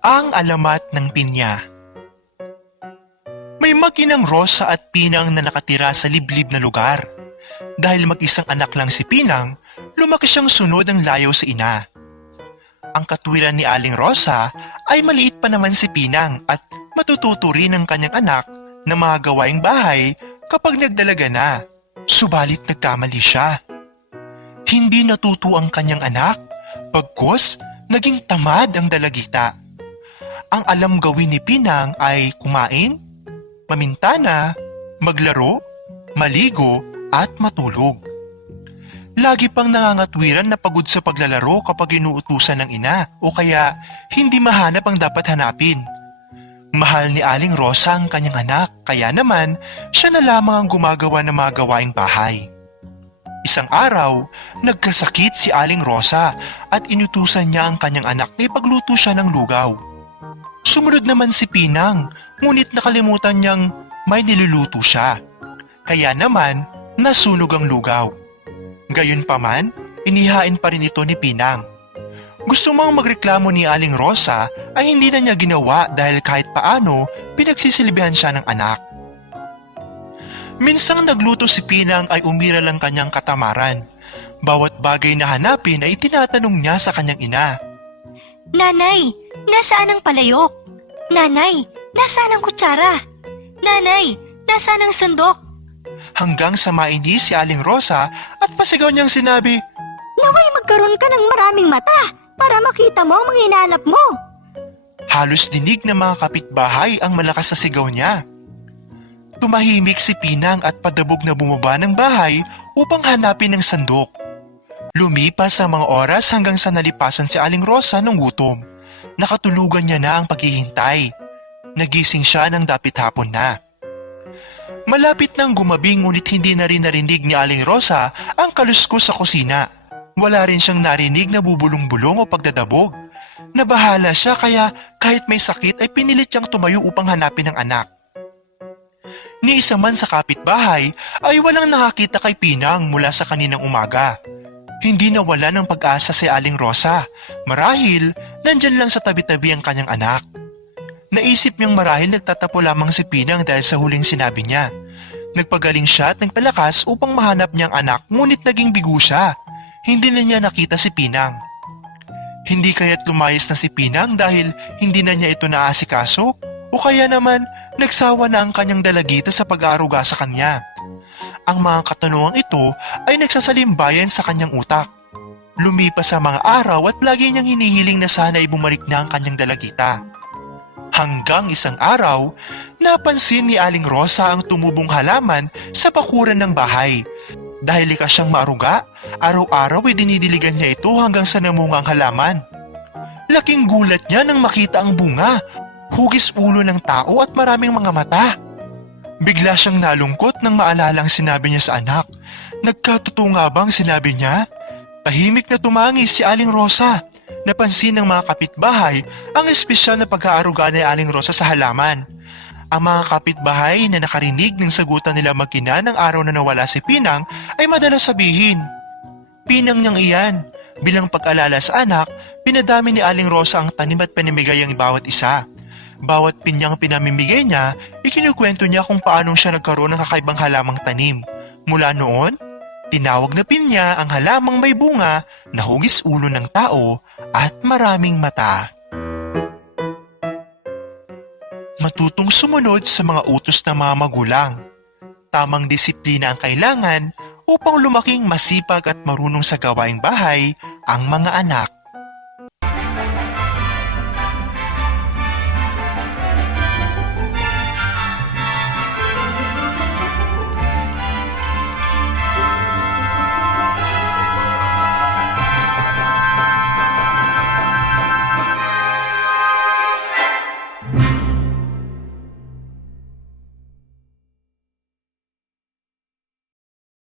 Ang alamat ng pinya May mag-inang Rosa at Pinang na nakatira sa liblib na lugar. Dahil mag-isang anak lang si Pinang, lumaki siyang sunod ang layaw sa ina. Ang katwiran ni Aling Rosa ay maliit pa naman si Pinang at matututo rin ang kanyang anak na mga gawaing bahay kapag nagdalaga na. Subalit nagkamali siya. Hindi natuto ang kanyang anak, pagkos naging tamad ang dalagita. Ang alam gawin ni Pinang ay kumain, mamintana, maglaro, maligo at matulog. Lagi pang nangangatwiran na pagod sa paglalaro kapag inuutusan ng ina o kaya hindi mahanap ang dapat hanapin. Mahal ni Aling Rosa ang kanyang anak kaya naman siya na lamang ang gumagawa ng mga gawaing bahay. Isang araw, nagkasakit si Aling Rosa at inutusan niya ang kanyang anak na ipagluto siya ng lugaw. Sumunod naman si Pinang, ngunit nakalimutan niyang may niluluto siya. Kaya naman, nasunog ang lugaw. Gayunpaman, inihain pa rin ito ni Pinang. Gusto mang magreklamo ni Aling Rosa ay hindi na niya ginawa dahil kahit paano pinagsisilbihan siya ng anak. Minsang nagluto si Pinang ay umira lang kanyang katamaran. Bawat bagay na hanapin ay tinatanong niya sa kanyang ina. Nanay, nasaan ang palayok? Nanay, nasaan ang kutsara? Nanay, nasaan ang sandok? Hanggang sa mainis si Aling Rosa at pasigaw niyang sinabi, Naway magkaroon ka ng maraming mata para makita mo ang mga hinanap mo. Halos dinig ng mga kapitbahay ang malakas na sigaw niya. Tumahimik si Pinang at padabog na bumaba ng bahay upang hanapin ang sandok. Lumipas ang mga oras hanggang sa nalipasan si Aling Rosa ng gutom. Nakatulugan niya na ang paghihintay. Nagising siya ng dapit hapon na. Malapit nang gumabi ngunit hindi na rin narinig ni Aling Rosa ang kaluskos sa kusina. Wala rin siyang narinig na bubulong-bulong o pagdadabog. Nabahala siya kaya kahit may sakit ay pinilit siyang tumayo upang hanapin ang anak. Ni isa man sa kapitbahay ay walang nakakita kay Pinang mula sa kaninang umaga. Hindi nawala ng pag-asa si Aling Rosa. Marahil, nandyan lang sa tabi-tabi ang kanyang anak. Naisip niyang marahil nagtatapo lamang si Pinang dahil sa huling sinabi niya. Nagpagaling siya at nagpalakas upang mahanap niyang anak ngunit naging bigo siya. Hindi na niya nakita si Pinang. Hindi kaya't lumayas na si Pinang dahil hindi na niya ito naasikaso o kaya naman nagsawa na ang kanyang dalagita sa pag-aaruga sa kanya. Ang mga katanungang ito ay nagsasalimbayan sa kanyang utak. Lumipas ang mga araw at lagi niyang hinihiling na sana ay bumalik na ang kanyang dalagita. Hanggang isang araw, napansin ni Aling Rosa ang tumubong halaman sa bakuran ng bahay. Dahil likas siyang maaruga, araw-araw ay dinidiligan niya ito hanggang sa namunga ang halaman. Laking gulat niya nang makita ang bunga, hugis ulo ng tao at maraming mga mata. Bigla siyang nalungkot nang maalalang sinabi niya sa anak. Nagkatotoo nga bang sinabi niya? Tahimik na tumangis si Aling Rosa. Napansin ng mga kapitbahay ang espesyal na pag-aaruga ni Aling Rosa sa halaman. Ang mga kapitbahay na nakarinig ng sagutan nila magkina ng araw na nawala si Pinang ay madalas sabihin, Pinang niyang iyan. Bilang pag-alala sa anak, pinadami ni Aling Rosa ang tanim at pinamigay ang bawat isa. Bawat pinyang pinamimigay niya, ikinukwento niya kung paano siya nagkaroon ng kakaibang halamang tanim. Mula noon, tinawag na pinya ang halamang may bunga na hugis ulo ng tao at maraming mata. Matutong sumunod sa mga utos ng mga magulang. Tamang disiplina ang kailangan upang lumaking masipag at marunong sa gawaing bahay ang mga anak.